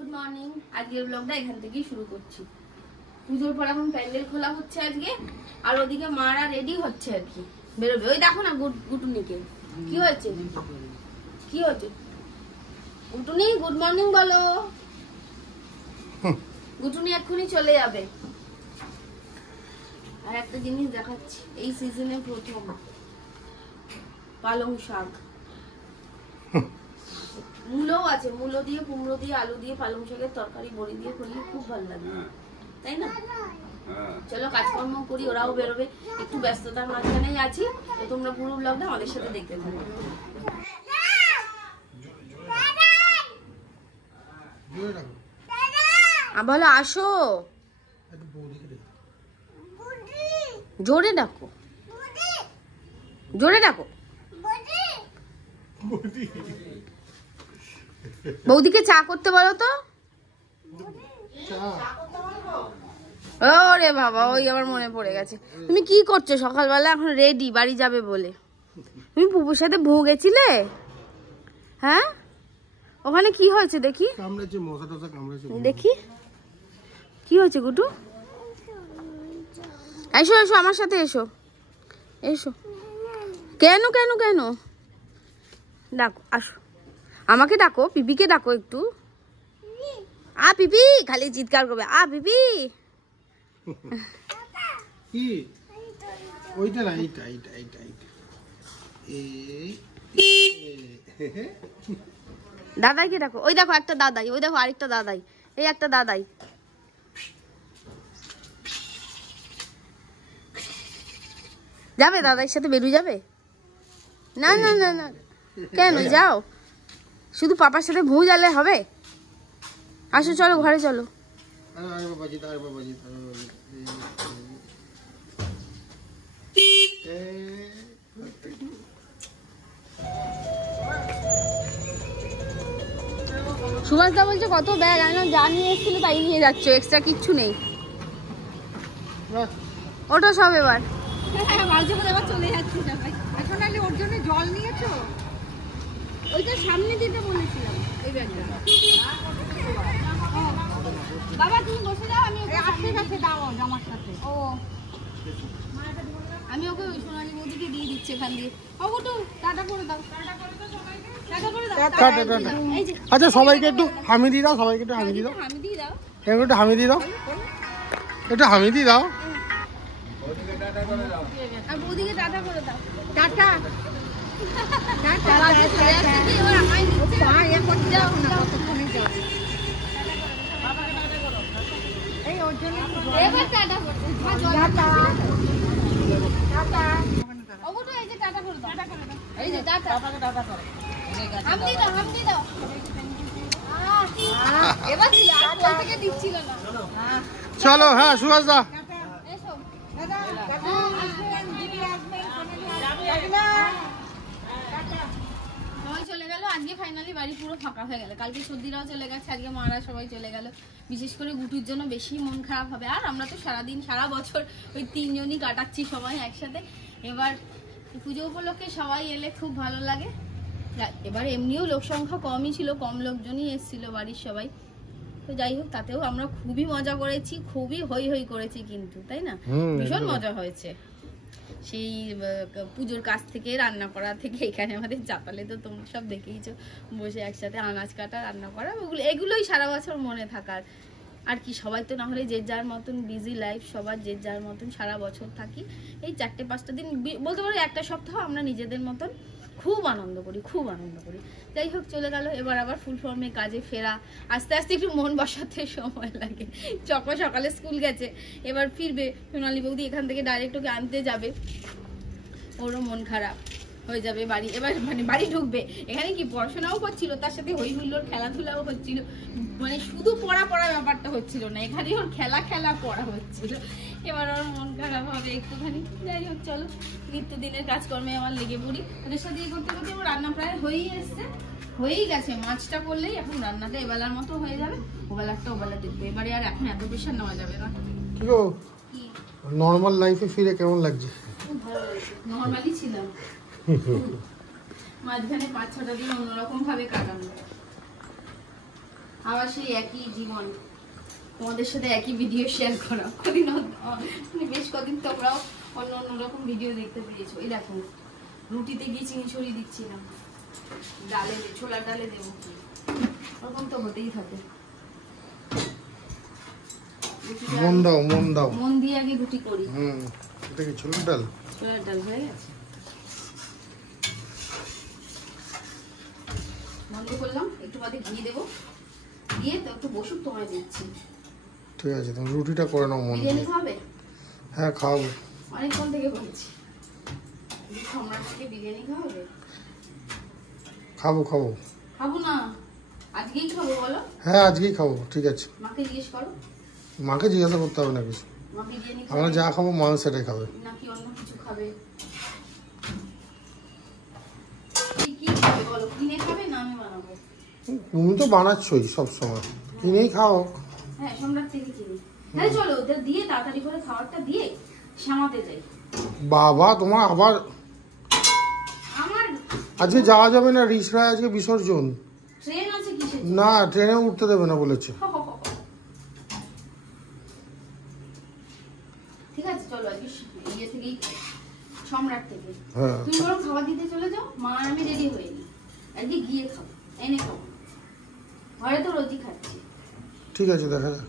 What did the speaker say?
Good morning. আজকের ব্লগটা এখান থেকেই শুরু করছি। পুজোর পর এখন প্যান্ডেল খোলা হচ্ছে আজকে, আর ওদিকে মারা রেডি হচ্ছে আর কি, বেরোবে। ওই দেখো না গুটুনিকে, কি হয়েছে কি হয়েছে? গুটুনি গুড মর্নিং বলো। গুটুনি এক্ষুনি চলে যাবে। আর একটা জিনিস দেখাচ্ছি, এই সিজনে প্রথম পালং শাক, মূলও আছে, মূলো দিয়ে কুমড়ো দিয়ে আলু দিয়ে পালং শাকের তরকারি বড়ি দিয়ে করলে খুব ভালো লাগে, তাই না? চলো কাজকর্ম করি, ওরাও বেরোবে, একটু ব্যস্ততার মাঝখানেই আছি, তো তোমরা পুরো ব্লগটা আমাদের সাথে দেখতে থাকো। বলো আসো, জোরে ডাকো, জোরে ডাকো। বৌদিকে চা করতে বলো তো। ওরে বাবা, ওই আবার মনে পড়ে গেছে। তুমি কি করছো সকালবেলা? এখন রেডি, বাড়ি যাবে বলে। তুমি পুপুর সাথে ভু গেছিলে? হ্যাঁ, ওখানে কি হয়েছে দেখি, দেখি কি হয়েছে গুটু? এসো এসো আমার সাথে, এসো এসো। কেন কেন কেন? ডাকো, আসো, আমাকে ডাকো, পিপিকে ডাকো একটু। আ পিপি, খালি চিৎকার করবে, আ পিপি। কি ওইটা না, এইটা এইটা এইটা এইটা। দাদাইকে ডাকো। ওই দেখো একটা দাদাই, ওই দেখো আরেকটা দাদাই, এই একটা দাদাই। যাবে দাদাইয়ের সাথে? বেরু যাবে? না না না না, কেন যাও? শুধু পাপার সাথে ভু জ্বালে হবে? আসো চলো ঘরে চলো। সুভাষ দা বলছে কত ব্যাগ আনো, যা নিয়ে এসেছিল তাই নিয়ে যাচ্ছ, এক্সট্রা কিচ্ছু নেই। ওটা সব এবার এবার চলে যাচ্ছি সবাই। এখন আগে ওর জন্য জল নিয়েছো? ওইটা সামনে দিতে বলেছিলাম, এই ব্যাগটা। বাবা তুমি বসে যাও, আমি ওকে আস্তে কাছে দাও জামার সাথে। ও আমি ওকে ওই সোনালী বৌদিকে দিয়ে দিচ্ছি এখান দিয়ে। ও গুটু টাটা করে দাও, টাটা করে দাও সবাইকে, টাটা করে দাও। আচ্ছা সবাইকে একটু হামি দিয়ে দাও, সবাইকে একটু হামি দিয়ে দাও, হামি দিয়ে দাও, একটু হামি দিয়ে দাও, একটু হামি দিয়ে দাও। আর বৌদিকে টাটা করে দাও, টাটা টাটা। চলে আসছে কি এবার আমায় দিচ্ছে, এ করতে যাও না, কতক্ষণে যাবে। এই ওর জন্য এবার টাটা করতে, টাটা টাটা। ওগুলো এই যে টাটা করে দাও, টাটা করে দাও, এই যে টাটা, টাটাকে টাটা করো, হামদি দাও, হামদি দাও। এবার ছিল আর কোল থেকে দিচ্ছিল না। চলো হ্যাঁ সুভাষ দা এসো দাদা, দাদা আসবেন, দিদি আসবেন, সবাই চলে গেল। আজকে ফাইনালি বাড়ি পুরো ফাঁকা হয়ে গেল। কালকে সর্দিরাও চলে গেছে, আজকে মারা সবাই চলে গেল। বিশেষ করে গুটুর জন্য বেশি মন খারাপ হবে। আর আমরা তো সারাদিন সারা বছর ওই তিনজনই কাটাচ্ছি সময় একসাথে। এবার পুজো উপলক্ষে সবাই এলে খুব ভালো লাগে। এবার এমনিও লোক সংখ্যা কমই ছিল, কম লোকজনই এসেছিল বাড়ির সবাই। তো যাই হোক, তাতেও আমরা খুবই মজা করেছি, খুবই হই হই করেছি কিন্তু, তাই না? ভীষণ মজা হয়েছে। সেই পুজোর কাছ থেকে রান্না করা থেকে এখানে আমাদের চাতালে তো তোমরা সব দেখেইছো, বসে একসাথে আনাজ কাটা, রান্না করা, এগুলোই সারা বছর মনে থাকার। আর কি, সবাই তো না হলে যে যার মতন বিজি লাইফ, সবার যে যার মতন সারা বছর থাকি। এই 4-5টা দিন বলতে পারো একটা সপ্তাহ আমরা নিজেদের মতন খুব আনন্দ করি, খুব আনন্দ করি। যাই হোক চলে গেল, এবার আবার ফুল ফর্মে কাজে ফেরা। আস্তে আস্তে একটু মন বসাতে সময় লাগে। চকো সকালে স্কুল গেছে, এবার ফিরবে। সোনালী বৌদি এখান থেকে ডাইরেক্ট ওকে আনতে যাবে, ওরও মন খারাপ হয়ে যাবে বাড়ি। এবার মানে বাড়ি ঢুকবে, এখানে কি পড়াশোনাও করছিল, তার সাথে হই হুল্লোড় খেলাধুলাও হচ্ছিল। মানে শুধু পড়া পড়া ব্যাপারটা হচ্ছিল না, এখানে ওর খেলা খেলা পড়া হচ্ছিল। এবার ওর মন খারাপ হবে একটুখানি। যাই হোক চলো, নিত্যদিনের কাজকর্মে আমার লেগে পড়ি। ওদের সাথে করতে করতে আমার রান্না প্রায় হয়েই এসছে, হয়েই গেছে। মাছটা করলেই এখন রান্নাটা এবেলার মতো হয়ে যাবে, ওবেলারটা ওবেলা দেখবো। এবারে আর এখন এত প্রেশার নেওয়া যাবে না। নর্মাল লাইফে ফিরে কেমন লাগছে? খুব ভালো লাগছে, নর্মালি ছিলাম, মাঝখানে 5-6টা দিন অন্যরকম ভাবে কাটানো। আবার সেই একই জীবন, তোমাদের সাথে একই ভিডিও শেয়ার করা। কদিন বেশ কদিন তোমরাও অন্য অন্যরকম ভিডিও দেখতে পেয়েছো। এই দেখো রুটিতে গিয়ে চিনি ছড়িয়ে দিচ্ছিলাম, ডালে ছোলার ডালে দেবো, ওরকম তো হতেই থাকে। মন দাও মন দাও, মন দিয়ে আগে রুটি করি। এটা কি ছোলার ডাল? ছোলার ডাল হয়ে গেছে, বন্ধ করলাম। একটু বাদে ঘি দেবো, দিয়ে তো একটু বসুক, তোমায় দিচ্ছি। ঠিক আছে, তুমি রুটিটা করে নাও মন বিরিয়ানি দিয়ে। খাবে? হ্যাঁ খাওয়াবো। অনেকক্ষণ থেকে বলছি সম্রাটকে বিরিয়ানি খাওয়াবে। খাবো খাবো। খাবো না, আজকেই খাবো বলো। হ্যাঁ আজকেই খাবো, ঠিক আছে। মাকে জিজ্ঞেস করো, মাকে জিজ্ঞাসা করতে হবে না কিছু, মা বিরিয়ানি আমরা খাবে যা খাবো মা সেটাই খাবে। নাকি অন্য কিছু খাবে। কি খাবে বলো, কিনে খাবে না আমি বানাবো? তুমি তো বানাচ্ছই সবসময়, কিনেই খাও। হ্যাঁ সম্রাট থেকে কিনি। তাহলে চলো ওদের দিয়ে তাড়াতাড়ি করে খাবারটা দিয়ে শ্যামাতে যাই। বাবা তোমার আবার আমার আজকে যাওয়া যাবে না, রিসরায় আজকে বিসর্জন। ট্রেন আছে কিসের? না ট্রেনে উঠতে দেবে না বলেছে। ঠিক আছে চলো আজকে ইয়ে থেকেই সম্রাট থেকে। হ্যাঁ তুমি বরং খাবার দিতে চলে যাও, মা আর আমি রেডি হয়ে নি, আজকে গিয়ে খাবো, এনে খাবো, ঘরে তো রোজই খাচ্ছি। ঠিক আছে দেখা যাক।